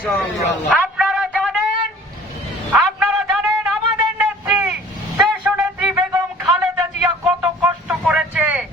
ইনশাআল্লাহ